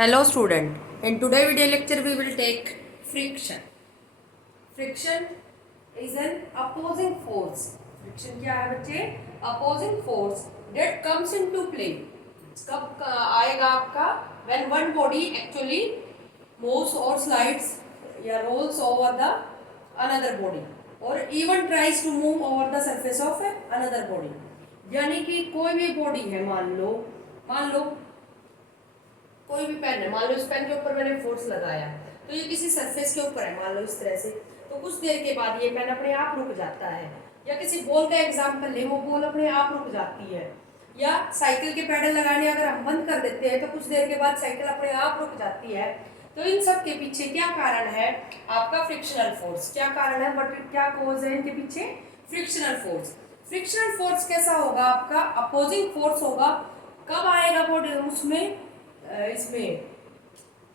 Hello student, in today's video lecture we will take friction. Friction is an opposing force. Friction क्या है बच्चे? Opposing force that comes into play. कब आएगा आपका? When one body actually moves or slides या rolls over the another body or even tries to move over the surface of another body. यानी कि कोई भी बॉडी है, मान लो कोई भी पेन है, मान लो इस पेन के ऊपर मैंने फोर्स लगाया तो ये किसी सरफेस के ऊपर है, मान लो इस तरह से, तो कुछ देर के बाद ये पेन अपने आप रुक जाता है। या किसी बॉल का एग्जांपल ले, वो बॉल अपने आप रुक जाती है। या साइकिल के पेडल लगाने अगर हम बंद कर देते हैं तो कुछ देर के बाद साइकिल अपने आप रुक जाती है। तो इन सब के पीछे क्या कारण है? आपका फ्रिक्शनल फोर्स। क्या कारण है, बट क्या कॉज है इनके पीछे? Frictional force. फ्रिक्शनल फोर्स कैसा होगा? आपका अपोजिंग फोर्स होगा। कब आएगा बॉडी उसमें, इसमें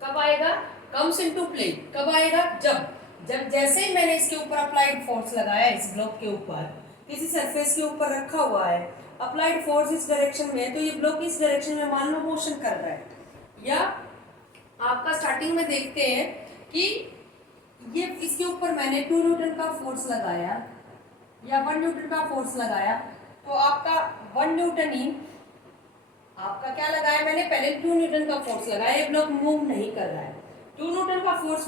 कब आएगा? Comes into play. कब आएगा? जब जैसे ही मैंने इसके ऊपर अप्लाइड फोर्स लगाया, इस ब्लॉक के ऊपर किसी सरफेस के ऊपर रखा हुआ है, अप्लाइड फोर्स इस डायरेक्शन में, तो ये ब्लॉक इस डायरेक्शन में मान लो मोशन कर रहा है। या आपका स्टार्टिंग में देखते हैं कि ये इसके ऊपर मैंने 2 न्यूटन का फोर्स लगाया या 1 न्यूटन का फोर्स लगाया, तो आपका 1 न्यूटन ही आपका क्या लगाया मैंने? पहले 2 न्यूटन का फोर्स लगाया, ये ब्लॉक मूव नहीं कर रहा है। 2 न्यूटन का फोर्स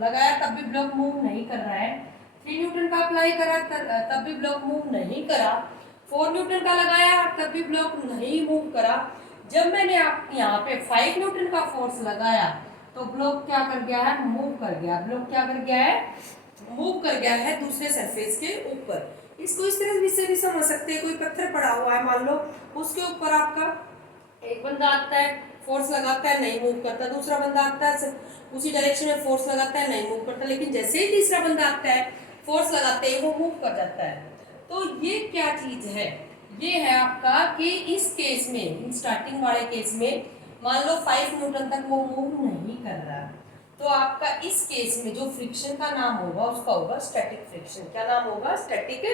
लगाया तब भी ब्लॉक मूव नहीं कर रहा है। 3 न्यूटन का अप्लाई करा तब भी ब्लॉक मूव नहीं करा। 4 न्यूटन का लगाया तब भी ब्लॉक नहीं मूव करा। जब मैंने आप यहाँ पे 5 न्यूटन का फोर्स लगाया तो ब्लॉक क्या कर गया है? मूव कर गया। ब्लॉक क्या कर गया है? मूव कर गया है दूसरे सरफेस के ऊपर। इसको इस तरह से भी समझ सकते हैं, कोई पत्थर पड़ा हुआ है मान लो, उसके ऊपर आपका एक बंदा आता है, फोर्स लगाता है, नहीं मूव करता। दूसरा बंदा आता है, उसी डायरेक्शन में फोर्स लगाता है, नहीं मूव करता। लेकिन जैसे ही तीसरा बंदा आता है, फोर्स लगाते ही वो मूव कर जाता है। तो ये क्या चीज है? ये है आपका कि इस केस में, स्टार्टिंग वाले केस में मान लो 5 न्यूटन तक वो मूव नहीं कर रहा, तो आपका इस केस में जो फ्रिक्शन का नाम होगा उसका होगा स्टैटिक फ्रिक्शन। क्या नाम होगा? Static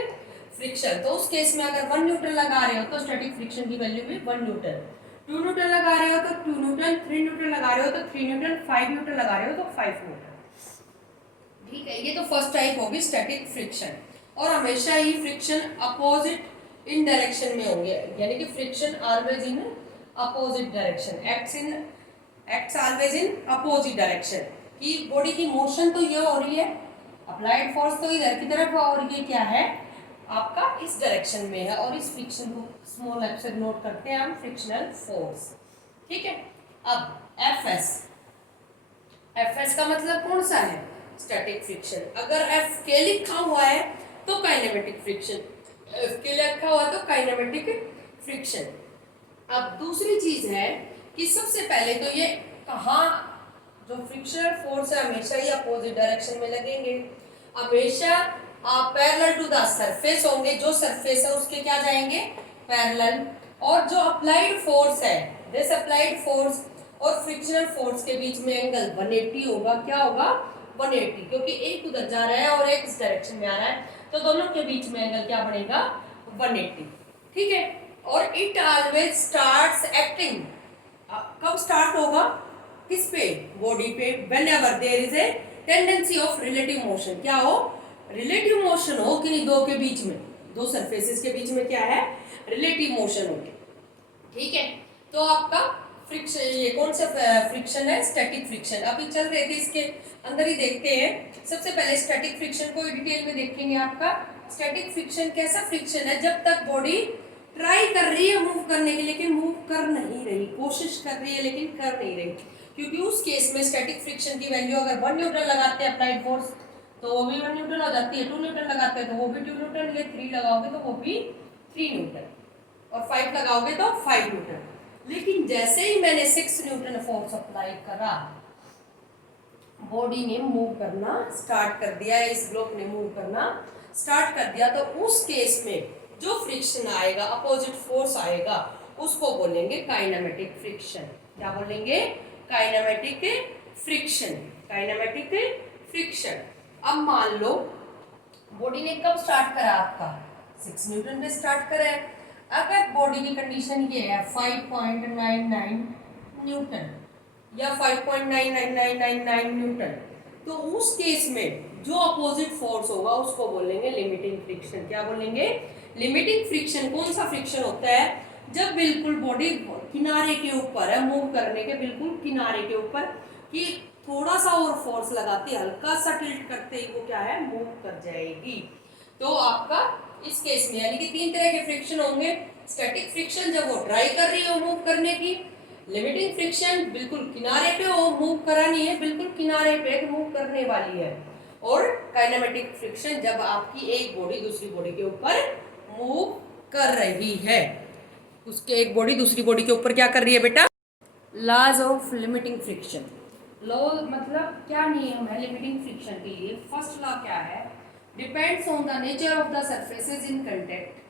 friction. तो उस केस में अगर 1 न्यूटन लगा रहे हो तो स्टैटिक फ्रिक्शन की वैल्यू भी 1 न्यूटन। 2 न्यूटन लगा रहे हो तो 2 न्यूटन, 3 न्यूटन लगा रहे हो तो 3 न्यूटन, 5 न्यूटन लगा रहे हो तो 5 न्यूटन। ठीक है, ये तो फर्स्ट टाइप होगी स्टैटिक फ्रिक्शन। और हमेशा ही फ्रिक्शन अपोजिट इन डायरेक्शन में होंगे, यानी कि friction always in opposite direction, acts always in opposite direction. कि बॉडी की मोशन तो ये हो रही है, अप्लाइड फोर्स तो इधर की तरफ, और ये क्या है? आपका इस डायरेक्शन में है। और इस फ्रिक्शन को स्मॉल एफ से नोट करते हैं हम, फ्रिक्शनल फोर्स। ठीक है, अब एफ एस का मतलब कौन सा है? Static friction. अगर एफ के लिखा हुआ है तो काइनेमेटिक फ्रिक्शन, एफ के लिखा हुआ है तो काइनेमेटिक फ्रिक्शन। अब दूसरी चीज है कि सबसे पहले तो ये कहाँ, जो फ्रिक्शनल फोर्स है हमेशा ही अपोजिट डायरेक्शन में लगेंगे, हमेशा पैरेलल टू द सरफेस होंगे। जो सरफेस है उसके क्या जाएंगे? पैरेलल। और जो अप्लाइड फोर्स है, दिस अप्लाइड फोर्स और फ्रिक्शनल फोर्स के बीच में एंगल 180 होगा। क्या होगा? 180, क्योंकि एक उधर जा रहा है और एक इस डायरेक्शन में आ रहा है, तो दोनों के बीच में एंगल क्या बनेगा? 180। ठीक है, और इट ऑलवेज स्टार्ट्स एक्टिंग। कब स्टार्ट होगा? किस पे? बॉडी पे। Whenever there is a tendency of relative motion. क्या हो? रिलेटिव मोशन हो, कि दो के बीच में, दो सरफेसेस के बीच में क्या है? रिलेटिव मोशन हो। ठीक है, तो आपका फ्रिक्शन, ये कौन सा फ्रिक्शन है? Static friction. अभी चल रहे थे, इसके अंदर ही देखते हैं। सबसे पहले स्टैटिक फ्रिक्शन को डिटेल में देखेंगे। आपका स्टैटिक फ्रिक्शन कैसा फ्रिक्शन है? जब तक बॉडी ट्राई कर रही है मूव करने की, लेकिन मूव कर नहीं रही, कोशिश कर रही है लेकिन कर नहीं रही, क्योंकि उस केस में स्टैटिक फ्रिक्शन की वैल्यू अगर 1 न्यूटन लगाते हैं अप्लाइड फोर्स तो वो भी 1 न्यूटन हो जाती है, 2 न्यूटन लगाते हैं तो वो भी 2 न्यूटन, ये 3 लगाओगे तो वो भी 3 न्यूटन, और 5 लगाओगे तो 5 न्यूटन। लेकिन जैसे ही मैंने 6 न्यूटन फोर्स अप्लाई करा, बॉडी ने मूव करना स्टार्ट कर दिया, इस ब्लॉक ने मूव करना स्टार्ट कर दिया, तो उस केस में जो फ्रिक्शन आएगा, अपोजिट फोर्स आएगा, उसको बोलेंगे काइनेमेटिक फ्रिक्शन। क्या बोलेंगे? Kinematic friction. Kinematic friction. अब मान लो बॉडी ने कब स्टार्ट करा? आपका 6 न्यूटन पे स्टार्ट करा है। अगर बॉडी की कंडीशन ये है 5.99 न्यूटन या 5.99999 न्यूटन, तो उस केस में जो अपोजिट फोर्स होगा उसको बोलेंगे लिमिटिंग फ्रिक्शन। क्या बोलेंगे? Limiting friction. कौन सा फ्रिक्शन होता है? जब बिल्कुल बॉडी किनारे के ऊपर है, मूव करने के बिल्कुल किनारे के ऊपर, कि थोड़ा सा और फोर्स लगाते हल्का सा टिल्ट करते ही वो क्या है, मूव कर जाएगी। तो आपका इस केस में यानी कि तीन तरह के फ्रिक्शन होंगे। स्टैटिक फ्रिक्शन जब वो ट्राई कर रही हो मूव करने की, लिमिटिंग फ्रिक्शन बिल्कुल किनारे पे हो, मूव करानी है बिल्कुल किनारे पे मूव करने वाली है, और काइनेमेटिक फ्रिक्शन जब आपकी एक बॉडी दूसरी बॉडी के ऊपर मूव कर रही है। उसके एक बॉडी दूसरी बॉडी के ऊपर क्या कर रही है बेटा? Laws of limiting friction. Law मतलब क्या नियम है लिमिटिंग फ्रिक्शन के लिए? फर्स्ट लॉ क्या है? Depends on the nature of the surfaces in contact,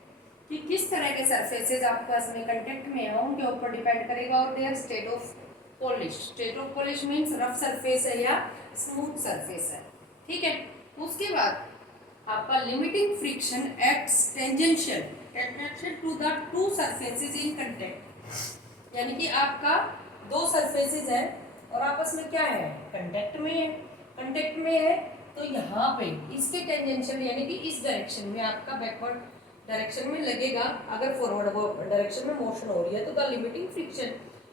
कि किस तरह के सरफेसेस आपस में कंटेक्ट में है उनके ऊपर डिपेंड करेगा, और there state of polish. State of polish means rough surface है या स्मूथ सरफेस है, ठीक है। उसके बाद आपका limiting friction acts tangential to the two surfaces in contact, यानी कि आपका दो सरफेसेस है और आपस में क्या है, कंटेक्ट में है। कंटेक्ट में है तो यहाँ पे इसके टेंजेंशियल यानी कि इस डायरेक्शन में आपका बैकवर्ड डायरेक्शन में लगेगा। अगर फॉरवर्ड डायरेक्शन में मोशन हो रही है तो the limiting friction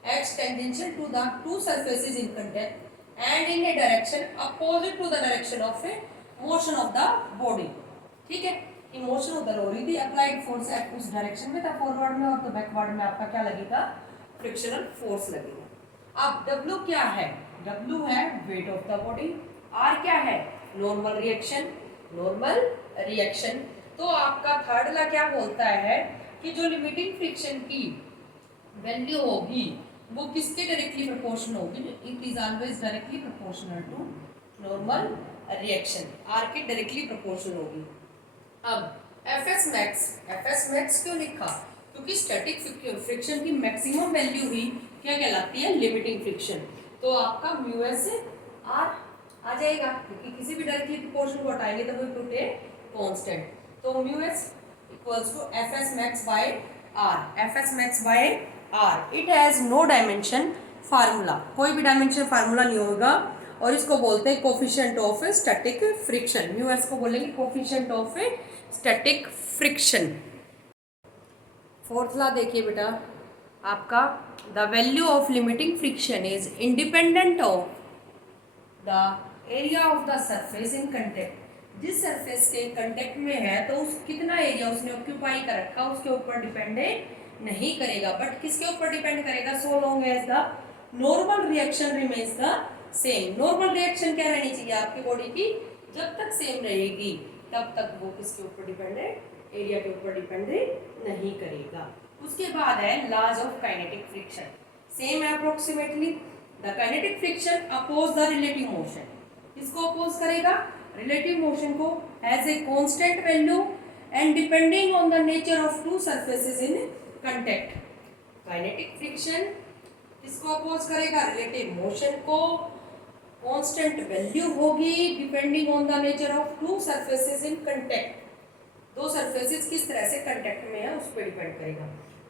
acts tangential to the two surfaces in contact and in a direction opposite to the direction of a motion of the body, ठीक है। ये मोशन उधर हो रही थी, अप्लाइड फोर्स उस डायरेक्शन में था फॉरवर्ड में, और तो बैकवर्ड में आपका क्या लगेगा, फ्रिक्शनल फोर्स लगेगा। अब W क्या है? W है weight of the body. R क्या है? Normal reaction. Normal reaction. तो आपका थर्ड लॉ क्या बोलता है कि जो लिमिटिंग फ्रिक्शन की वैल्यू होगी वो किसके डायरेक्टली प्रोपोर्शनल होगी? It is always directly proportional to normal reaction. R के डायरेक्टली प्रोपोर्शनल होगी। अब एफएस मैक्स क्यों लिखा? क्योंकि स्टैटिक फ्रिक्शन की मैक्सिमम वैल्यू ही क्या कहलाती है, लिमिटिंग फ्रिक्शन। तो आपका म्यू एस आर आ जाएगा, क्योंकि किसी भी डायरेक्टली प्रोपोर्शन को हटाएंगे तो वो पुट ए कांस्टेंट। तो mu S equals to F S max by R. F S max by R. It has no dimension formula, कोई भी डायमेंशन फार्मूला नहीं होगा, और इसको बोलते हैं coefficient of static friction. Mu S को बोलेंगे coefficient of static friction. Fourth law देखिए बेटा आपका, the value of limiting friction is independent of the area of the surface in contact. जिस सरफेस के कंटेक्ट में है तो उस कितना एरिया उसने ऑक्यूपाई कर रखा उसके ऊपर डिपेंड नहीं करेगा, बट किसके ऊपर डिपेंड करेगा? So long as the normal reaction remains the same. Normal reaction क्या रहनी चाहिए आपकी बॉडी की? जब तक सेम रहेगी तब तक वो किसके ऊपर डिपेंड है? एरिया के ऊपर डिपेंड नहीं करेगा। उसके बाद है laws of kinetic friction. Same approximately the kinetic friction oppose the relative motion. किसको अपोज करेगा? रिलेटिव मोशन को, as a constant value and depending on the nature of two surfaces in contact. Kinetic friction किसको oppose करेगा? Relative motion को। Constant value होगी depending on the nature of two surfaces in contact. दो surfaces किस तरह से contact में है उस पर डिपेंड करेगा।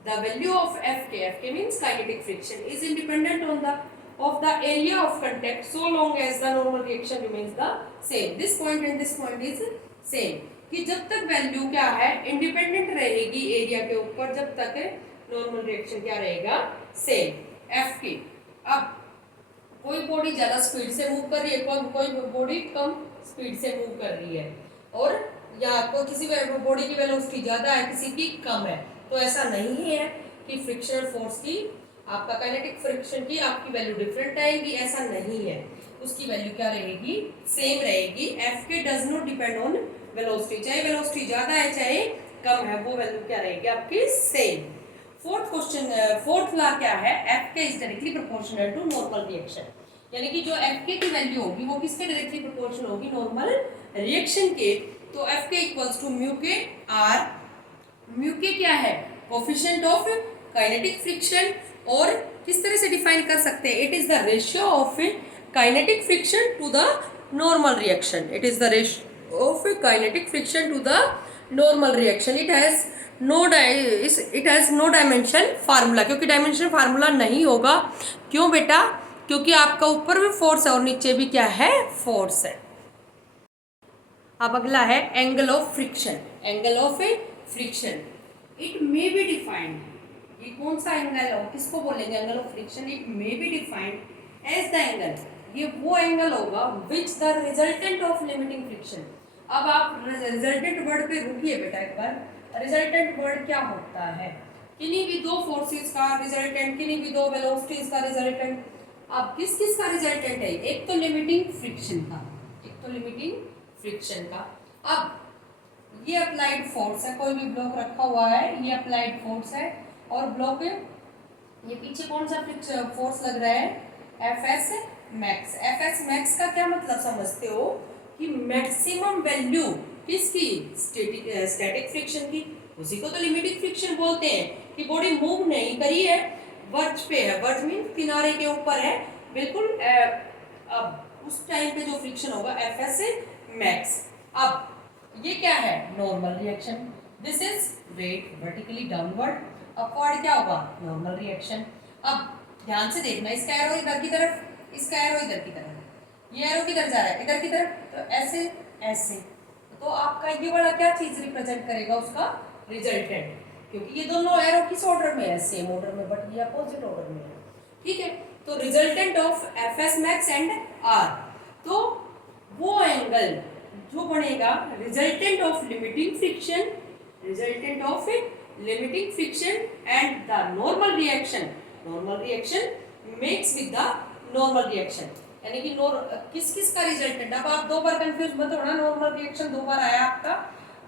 द वैल्यू ऑफ एफ के means kinetic friction is independent on the of the area of contact so long as the normal reaction remains the same. This point and this point is same, कि जब तक value क्या है independent रहेगी area के ऊपर, जब तक नॉर्मल रिएक्शन क्या रहेगा? सेम। एफ की अब कोई बॉडी ज़्यादा स्पीड से मूव कर रही है, कोई बॉडी कम स्पीड से मूव कर रही है, और या कोई किसी बॉडी की वेलोसिटी ज़्यादा है किसी की कम है, तो ऐसा नहीं है कि फ्रिक्शनल फोर्स की आपका काइनेटिक फ्रिक्शन की आपकी वैल्यू डिफरेंट आएगी, ऐसा नहीं है। उसकी वैल्यू क्या रहेगी? सेम रहेगी। एफ के does not depend on velocity, चाहे वेलोसिटी ज़्यादा है चाहे कम है, वो वैल्यू क्या रहेगी आपकी? Same. Fourth question, fourth law क्या है? F K is directly proportional to normal reaction, यानी कि जो एफ के की वैल्यू होगी वो किसके डायरेक्टली प्रोपोर्शनल होगी? नॉर्मल रिएक्शन के। तो एफ के इक्वल्स टू म्यू के आर। म्यू के क्या है? कोफिशिएंट ऑफ काइनेटिक फ्रिक्शन, और किस तरह से डिफाइन कर सकते हैं? It is the ratio of kinetic friction to the normal reaction. It is the ratio of kinetic friction to the normal reaction. It has it has no dimension formula, क्योंकि dimension formula नहीं होगा। क्यों बेटा? क्योंकि आपका ऊपर भी force है और नीचे भी क्या है? फोर्स है। अब अगला है angle of friction. Angle of friction it may be defined, ये कौन सा एंगल हो, किसको बोलेंगे angle of friction? It may be defined as the angle, ये वो एंगल होगा which the resultant of limiting friction. अब आप रिजल्टेंट वर्ड पे रुकिए बेटा एक बार। रिजल्टेंट वर्ड क्या होता है? किन्हीं भी दो फोर्सेस का रिजल्टेंट, किन्हीं भी दो वेलोसिटीज का रिजल्टेंट। अब किस किस का रिजल्टेंट है? एक तो लिमिटिंग फ्रिक्शन का, एक तो लिमिटिंग फ्रिक्शन का। अब ये अप्लाइड फोर्स है, कोई भी ब्लॉक रखा हुआ है, ये अप्लाइड फोर्स है और ब्लॉक, ये पीछे कौन सा फोर्स लग रहा है? F S max. F S max का क्या मतलब समझते हो? कि मैक्सिमम वैल्यू किसकी? स्टैटिक फ्रिक्शन की। उसी को तो लिमिटिंग फ्रिक्शन बोलते हैं कि बॉडी मूव नहीं करी है, वर्ज पे है, वर्ज मीन किनारे के ऊपर है बिल्कुल। अब उस टाइम पे जो फ्रिक्शन होगा एफ एस मैक्स। अब ये क्या है? Normal reaction. This is weight vertically downward, upward क्या होगा? Normal reaction. अब ध्यान से देखना, इसका एरो इधर की तरफ, इसका एरो इधर की तरफ, ये एरो किधर जा रहा है? इधर की तरफ, तो ऐसे ऐसे। तो आपका ये वाला क्या चीज रिप्रेजेंट करेगा? उसका रिजल्टेंट, क्योंकि ये दोनों एरो किस ऑर्डर में है? सेम ऑर्डर में, बट ये अपोजिट ऑर्डर में है। ठीक है, तो resultant of F S max and R, तो वो एंगल जो बनेगा resultant of limiting friction, resultant of limiting friction and the normal reaction, normal reaction mix with the normal reaction, यानी कि किस किस का रिजल्टेंट। अब आप दो बार कंफ्यूज मत होना, नॉर्मल रिएक्शन दो बार आया आपका,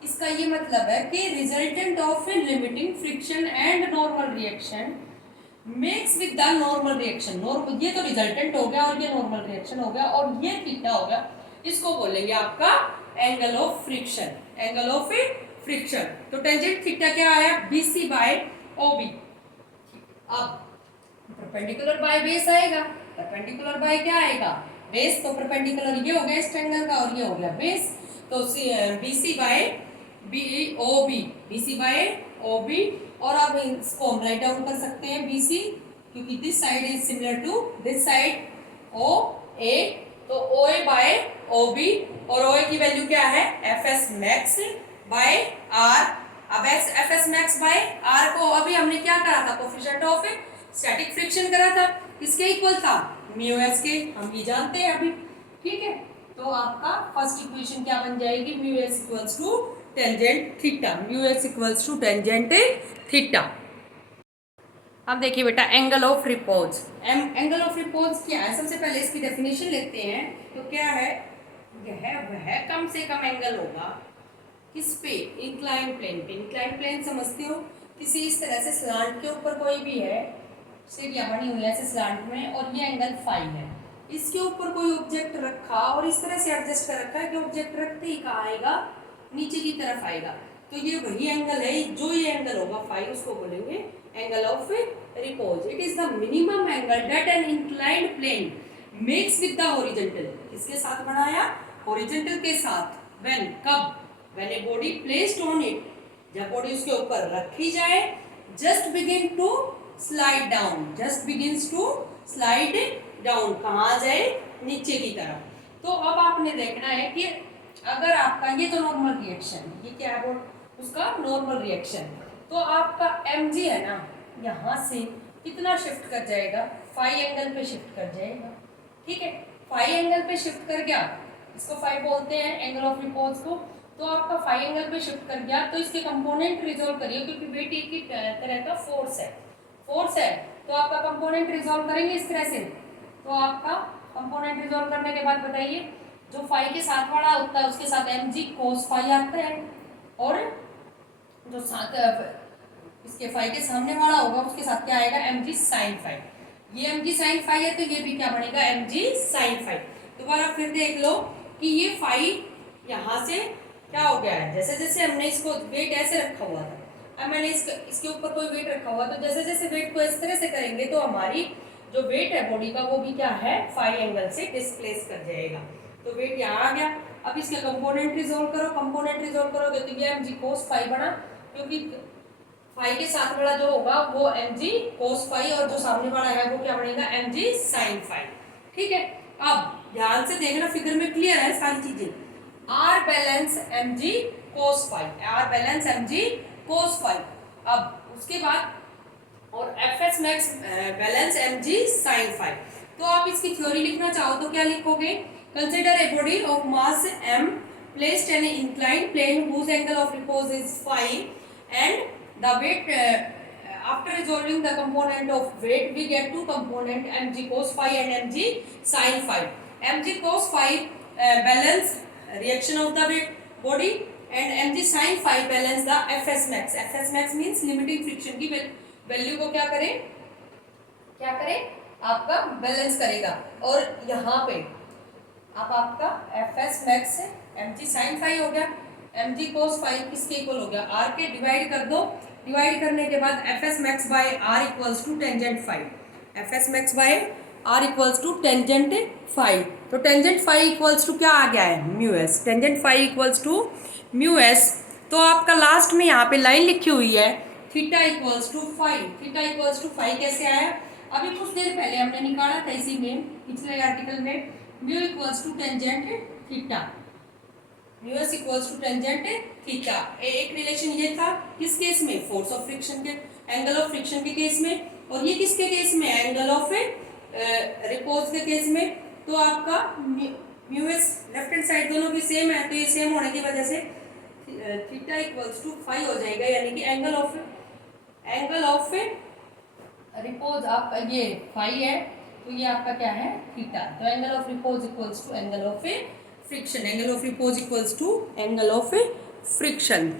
इसका ये मतलब है कि resultant of limiting friction and normal reaction mix with the normal reaction. Normal, ये तो रिजल्टेंट हो गया और ये नॉर्मल रिएक्शन हो गया और ये थीटा हो गया, इसको बोलेंगे आपका angle of friction, angle of friction. तो टेंजेंट थीटा क्या आया? BC by OB। अब परपेंडिकुलर बाय बेस आएगा, परपेंडिकुलर बाय क्या आएगा? बेस। तो परपेंडिकुलर ये हो गया इस ट्रायंगल का और ये हो गया बेस, तो BC by OB, BC by OB। और अब इसको हम राइट डाउन कर सकते हैं BC, क्योंकि this side is similar to this side OA, तो OA बाय OB, और OA की वैल्यू क्या है? FS max by R। अब FS मैक्स बाय R को अभी हमने क्या करा था? कोफिशिएंट ऑफ स्टैटिक फ्रिक्शन करा था, किसके इक्वल था? म्यू एस के, हम ये जानते हैं अभी। ठीक है, तो आपका फर्स्ट इक्वेशन क्या बन जाएगी? Mu S equals to tangent theta, mu S equals to tangent theta. अब देखिए बेटा angle of repose. Angle of repose क्या है? सबसे पहले इसकी डेफिनेशन लेते हैं। तो क्या है? यह वह कम से कम एंगल होगा किस पे? इंक्लाइन प्लेन पे। इंक्लाइन प्लेन समझते हो? किसी इस तरह से स्लांट के ऊपर कोई भी है, सीढ़ियाँ बनी हुई है ऐसे स्लांट में, और ये एंगल फाई है। इसके ऊपर कोई ऑब्जेक्ट रखा और इस तरह से एडजस्ट कर रखा है कि ऑब्जेक्ट रखते ही कहाँ आएगा? नीचे की तरफ आएगा। तो ये वही एंगल है, जो ये एंगल होगा फाई, उसको बोलेंगे angle of repose. It is the minimum angle that an inclined plane makes with the horizontal. किसके साथ बनाया? हॉरिजॉन्टल के साथ। व्हेन, कब? When a body placed on it, जब बॉडी उसके ऊपर रखी जाए, just begin to slide down, just begins to slide down, कहाँ जाए? नीचे की तरफ। तो अब आपने देखना है कि अगर आपका ये तो नॉर्मल रिएक्शन, ये क्या है? उसका नॉर्मल रिएक्शन, तो आपका mg है ना, यहाँ से कितना शिफ्ट कर जाएगा? फाई एंगल पे शिफ्ट कर जाएगा। ठीक है, फाई एंगल पे शिफ्ट कर गया, इसको फाई बोलते हैं एंगल ऑफ रिपोज को। तो आपका फाई एंगल पे शिफ्ट कर गया, तो इसके कंपोनेंट रिजॉल्व करिए, क्योंकि वेट एक ही तरह का फोर्स है, फोर्स है। तो आपका कंपोनेंट रिजॉल्व करेंगे इस तरह से। तो आपका कंपोनेंट रिजॉल्व करने के बाद बताइए, जो फाई के साथ वाला होता है उसके साथ mg cos फाई आता है, और जो साथ इसके फाई के सामने वाला होगा उसके साथ क्या आएगा? mg sin phi. ये mg sin फाई है, तो ये भी क्या बनेगा? mg sin phi. दोबारा फिर देख लो कि ये फाई यहाँ से क्या हो गया है? जैसे जैसे हमने इसको वेट ऐसे रखा हुआ था, अब मैंने इसके ऊपर कोई वेट रखा हुआ, तो जैसे जैसे वेट को इस तरह से करेंगे तो हमारी जो वेट है बॉडी का वो भी क्या है? फाई एंगल से डिस्प्लेस कर जाएगा। तो वेट यहाँ आ गया। अब इसके कंपोनेंट रिजॉल्व करो, कंपोनेंट रिजॉल्व करोगे तो ये mg cos फाई बना, क्योंकि फाई के साथ वाला जो होगा वो mg cos फाई और जो सामने वाला है वो क्या बनेगा mg sin फाई। ठीक है, अब ध्यान से देखना, फिगर में क्लियर है सारी चीजें। r balance mg cos phi, r balance mg cos phi. अब उसके बाद और fs max balance mg sin phi. तो आप इसकी थ्योरी लिखना चाहो तो क्या लिखोगे? Consider a body of mass m placed in an inclined plane whose angle of repose is phi and the weight after resolving the component of weight we get two component mg cos phi and mg sin phi. mg cos phi balance reaction of the weight body and mg sin phi balance the fs max. fs max means limiting friction की value को क्या करें, आपका balance करेगा। और यहाँ पे अब आपका fs max mg sin phi हो गया, mg cos phi किसके इक्वल हो गया? r के डिवाइड कर दो, डिवाइड करने के बाद fs max by r equals to tangent phi, fs max by r equals to tangent phi। तो टेंजेंट phi इक्वल्स टू क्या आ गया है? Mu S. Tangent phi equals to mu S. तो आपका लास्ट में यहाँ पे लाइन लिखी हुई है theta equals to phi. Theta equals to phi कैसे आया? अभी कुछ देर पहले हमने निकाला था इसी में, पिछले आर्टिकल में, mu equals to tangent theta, mu S equals to tangent theta. एक रिलेशन ये था किस केस में? फोर्स ऑफ फ्रिक्शन के, एंगल ऑफ फ्रिक्शन के केस में। और ये किसके केस में? एंगल ऑफ रिपोज के केस में। तो आपका mu S left hand side दोनों की सेम है, तो ये सेम होने की वजह से थीटा इक्वल्स टू फाई हो जाएगा, यानी कि एंगल ऑफ रिपोज आपका ये फाई है, तो ये आपका क्या है? थीटा। तो angle of repose equals to angle of friction, angle of repose equals to angle of friction.